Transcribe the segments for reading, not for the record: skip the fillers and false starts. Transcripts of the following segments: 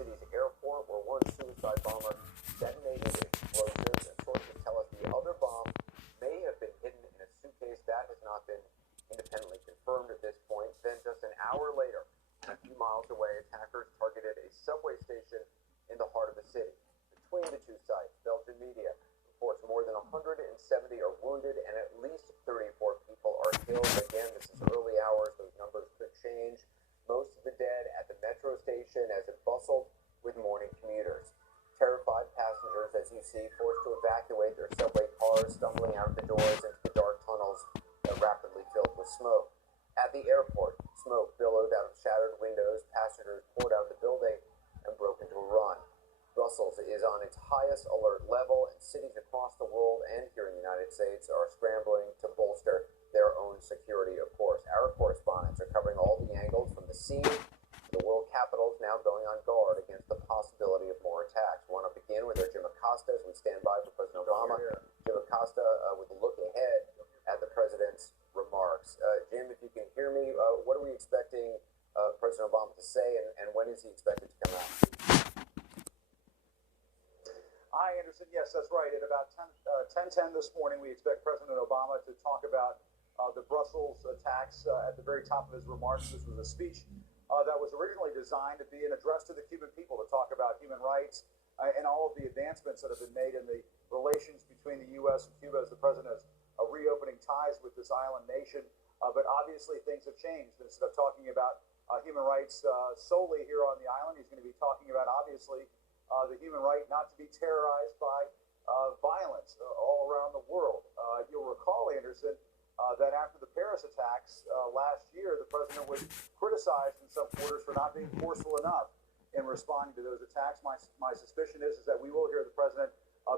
city's airport, where one suicide bomber detonated explosives. And sources tell us the other bomb may have been hidden in a suitcase. That has not been independently confirmed at this point. Then, just an hour later, a few miles away, attackers targeted a subway station in the heart of the city. Between the two sites, Belgian media reports more than 170 are wounded and at least 34 people are killed. Again, this is early hours. Those numbers could change. Most of the dead at the metro station as it bustled with morning commuters. Terrified passengers, as you see, forced to evacuate their subway cars, stumbling out the doors into the dark tunnels that rapidly filled with smoke. At the airport, smoke billowed out of shattered windows. Passengers poured out of the building and broke into a run. Brussels is on its highest alert level, and cities across the world and here in the United States are scrambling to bolster their own security, of course. Our correspondents are covering all the angles from the scene to the world capitals, now going on guard against the possibility of more attacks. We want to begin with our Jim Acosta as we stand by for President Obama. Jim Acosta with a look ahead at the president's remarks. Jim, if you can hear me, what are we expecting President Obama to say, and when is he expected to come out? Hi, Anderson. Yes, that's right. At about 10:10 this morning, we expect President Obama to talk about the Brussels attacks at the very top of his remarks. This was a speech that was originally designed to be an address to the Cuban people, to talk about human rights and all of the advancements that have been made in the relations between the U.S. and Cuba, as the president is reopening ties with this island nation. But obviously, things have changed. Instead of talking about human rights solely here on the island, he's going to be talking about, obviously, the human right not to be terrorized by violence all around the world. You'll recall, Anderson, that after the Paris attacks last year, the president was criticized in some quarters for not being forceful enough in responding to those attacks. My suspicion is that we will hear the president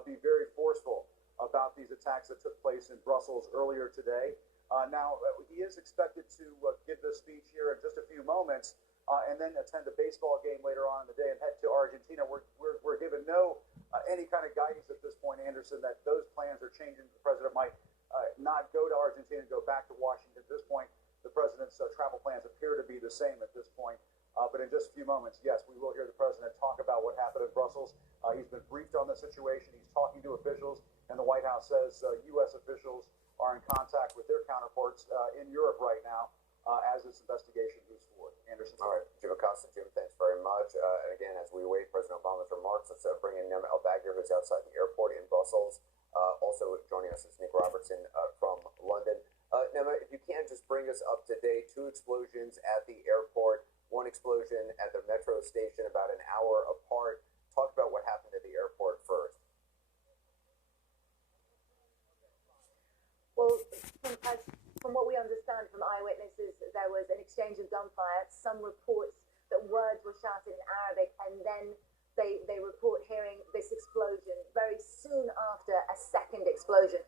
be very forceful about these attacks that took place in Brussels earlier today. Now, he is expected to give this speech here in just a few moments. And then attend a baseball game later on in the day and head to Argentina. We're given no any kind of guidance at this point, Anderson, that those plans are changing. The president might not go to Argentina and go back to Washington. At this point, the president's travel plans appear to be the same at this point. But in just a few moments, yes, we will hear the president talk about what happened in Brussels. He's been briefed on the situation. He's talking to officials, and the White House says U.S. officials are in contact with their counterparts in Europe right now as this investigation moves forward. Anderson. All right, Jim Acosta. Jim, thanks very much. And again, as we await President Obama's remarks, let's bring in Nem El-Bagir, who's outside the airport in Brussels. Also joining us is Nick Robertson from London. Nema, if you can just bring us up to date, 2 explosions at the airport, 1 explosion at the metro station about an hour apart. Talk about what happened at the airport first. Well, from what we understand from eyewitnesses, there was an exchange of gunfire. Some reports that words were shouted in Arabic, and then they report hearing this explosion very soon after a second explosion.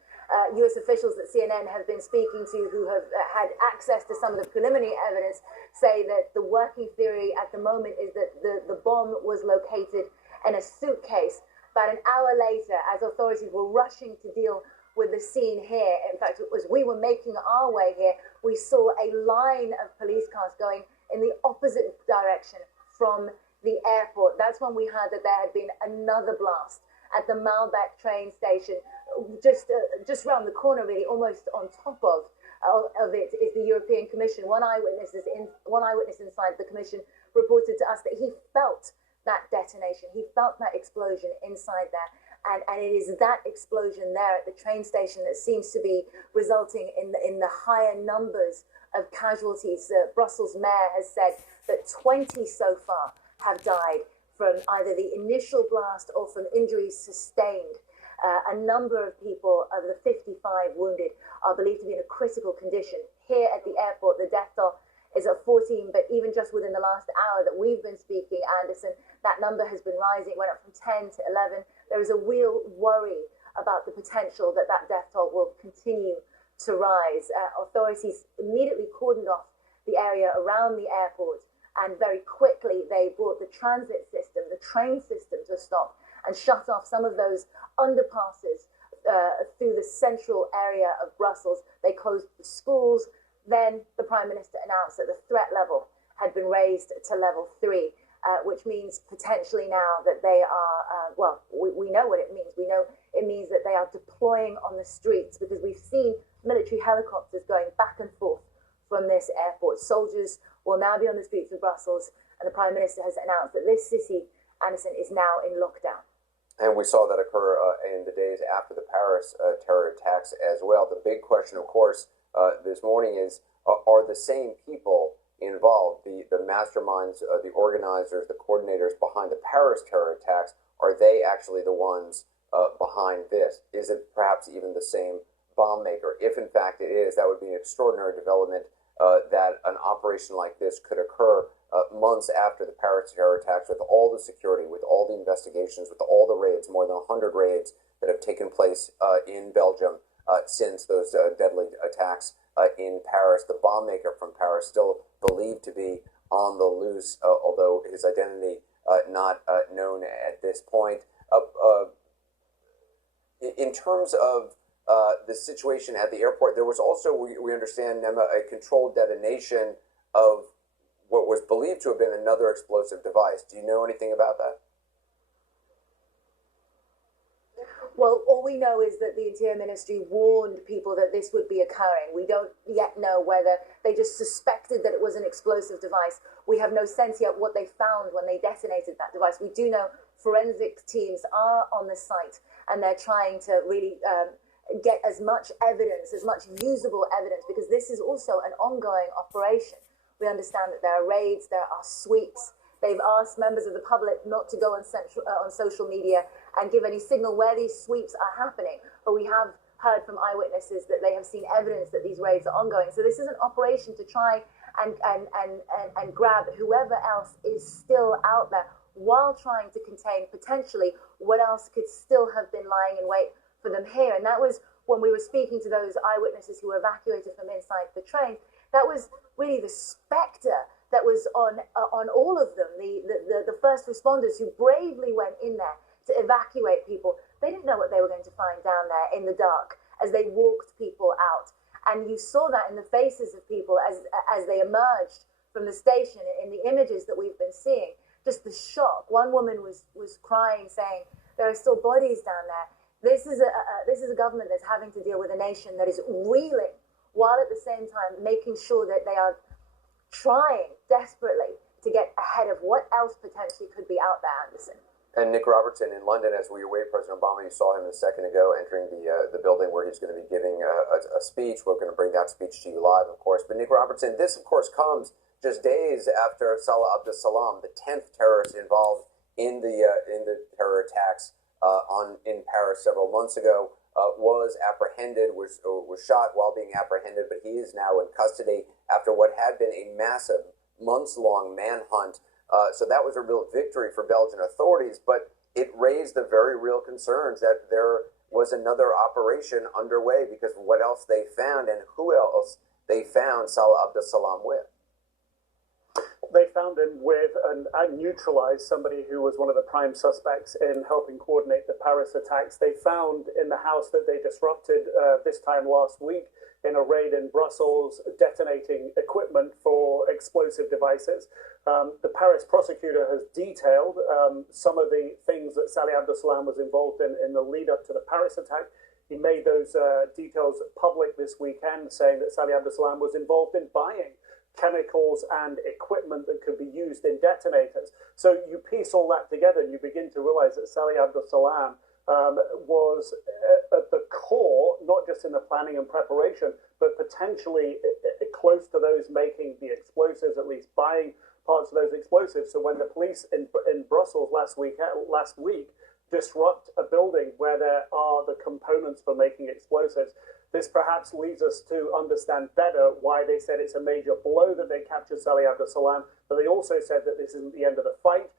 U.S. officials that CNN have been speaking to, who have had access to some of the preliminary evidence, say that the working theory at the moment is that the bomb was located in a suitcase. About an hour later, as authorities were rushing to deal with the scene here, in fact, it was we were making our way here, we saw a line of police cars going in the opposite direction from the airport. That's when we heard that there had been another blast at the Malbec train station, just around the corner, really, almost on top of it is the European Commission. One eyewitness inside the Commission reported to us that he felt that detonation, he felt that explosion inside there. And it is that explosion there at the train station that seems to be resulting in the higher numbers of casualties. Brussels mayor has said that 20 so far have died from either the initial blast or from injuries sustained. A number of people, of the 55 wounded, are believed to be in a critical condition. Here at the airport, the death toll is at 14, but even just within the last hour that we've been speaking, Anderson, that number has been rising. It went up from 10 to 11. There is a real worry about the potential that death toll will continue to rise. Authorities immediately cordoned off the area around the airport, and very quickly they brought the transit system, the train system, to a stop and shut off some of those underpasses through the central area of Brussels. They closed the schools. Then the Prime Minister announced that the threat level had been raised to level 3. which means potentially now that they are, we know what it means. We know it means that they are deploying on the streets, because we've seen military helicopters going back and forth from this airport. Soldiers will now be on the streets of Brussels, and the Prime Minister has announced that this city, Anderson, is now in lockdown. And we saw that occur in the days after the Paris terror attacks as well. The big question, of course, this morning is, are the same people involved, the masterminds, the organizers, the coordinators behind the Paris terror attacks, are they actually the ones behind this? Is it perhaps even the same bomb maker? If in fact it is, that would be an extraordinary development, that an operation like this could occur months after the Paris terror attacks, with all the security, with all the investigations, with all the raids, more than 100 raids that have taken place in Belgium since those deadly attacks in Paris. The bomb maker from Paris still believed to be on the loose, although his identity not known at this point. In terms of the situation at the airport, there was also, we understand, Nema, a controlled detonation of what was believed to have been another explosive device. Do you know anything about that? Well, all we know is that the Interior Ministry warned people that this would be occurring. We don't yet know whether they just suspected that it was an explosive device. We have no sense yet what they found when they detonated that device. We do know forensic teams are on the site, and they're trying to really get as much evidence, as much usable evidence, because this is also an ongoing operation. We understand that there are raids, there are sweeps. They've asked members of the public not to go on social media and give any signal where these sweeps are happening. But we have heard from eyewitnesses that they have seen evidence that these raids are ongoing. So this is an operation to try and grab whoever else is still out there, while trying to contain potentially what else could still have been lying in wait for them here. And that was when we were speaking to those eyewitnesses who were evacuated from inside the train. That was really the spectre that was on all of them, the first responders who bravely went in there to evacuate people. They didn't know what they were going to find down there in the dark as they walked people out. And you saw that in the faces of people as they emerged from the station, in the images that we've been seeing. Just the shock. One woman was crying, saying, there are still bodies down there. This is a government that's having to deal with a nation that is reeling, while at the same time making sure that they are trying desperately to get ahead of what else potentially could be out there, Anderson. And Nick Robertson in London, as we await President Obama, you saw him a second ago entering the building where he's going to be giving a speech. We're going to bring that speech to you live, of course. But Nick Robertson, this, of course, comes just days after Salah Abdeslam, the 10th terrorist involved in the terror attacks in Paris several months ago, was apprehended, was shot while being apprehended, but he is now in custody after what had been a massive, months-long manhunt. So that was a real victory for Belgian authorities, but it raised the very real concerns that there was another operation underway because of what else they found and who else they found Salah Abdeslam with. They found him with and neutralized somebody who was one of the prime suspects in helping coordinate the Paris attacks. They found in the house that they disrupted this time last week in a raid in Brussels, detonating equipment for explosive devices. The Paris prosecutor has detailed some of the things that Salah Abdeslam was involved in the lead up to the Paris attack. He made those details public this weekend, saying that Salah Abdeslam was involved in buying chemicals and equipment that could be used in detonators. So you piece all that together and you begin to realize that Salah Abdeslam was at the core, not just in the planning and preparation, but potentially close to those making the explosives, at least buying parts of those explosives. So when the police in Brussels last week disrupt a building where there are the components for making explosives, this perhaps leads us to understand better why they said it's a major blow that they captured Salah Abdeslam, but they also said that this isn't the end of the fight.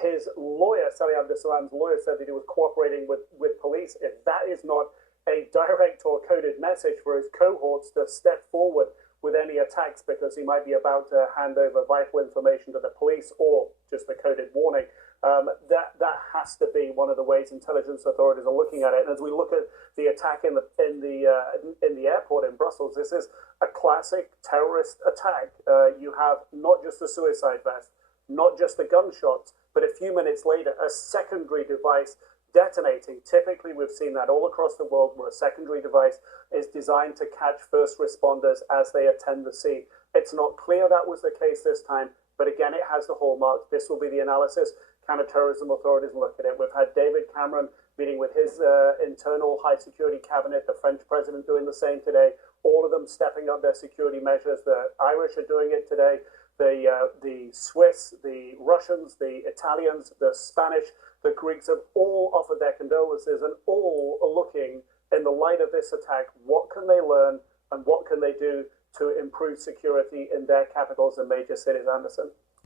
His lawyer, Salah Abdeslam's lawyer, said that he was cooperating with police. If that is not a direct or coded message for his cohorts to step forward with any attacks because he might be about to hand over vital information to the police or just a coded warning, that has to be one of the ways intelligence authorities are looking at it. And as we look at the attack in the airport in Brussels, this is a classic terrorist attack. You have not just a suicide vest, not just the gunshots, but a few minutes later, a secondary device detonating. Typically, we've seen that all across the world where a secondary device is designed to catch first responders as they attend the scene. It's not clear that was the case this time, but again, it has the hallmarks. This will be the analysis. Counterterrorism authorities look at it. We've had David Cameron meeting with his internal high security cabinet, the French president doing the same today, all of them stepping up their security measures. The Irish are doing it today. The Swiss, the Russians, the Italians, the Spanish, the Greeks have all offered their condolences and all are looking in the light of this attack, what can they learn and what can they do to improve security in their capitals and major cities, Anderson?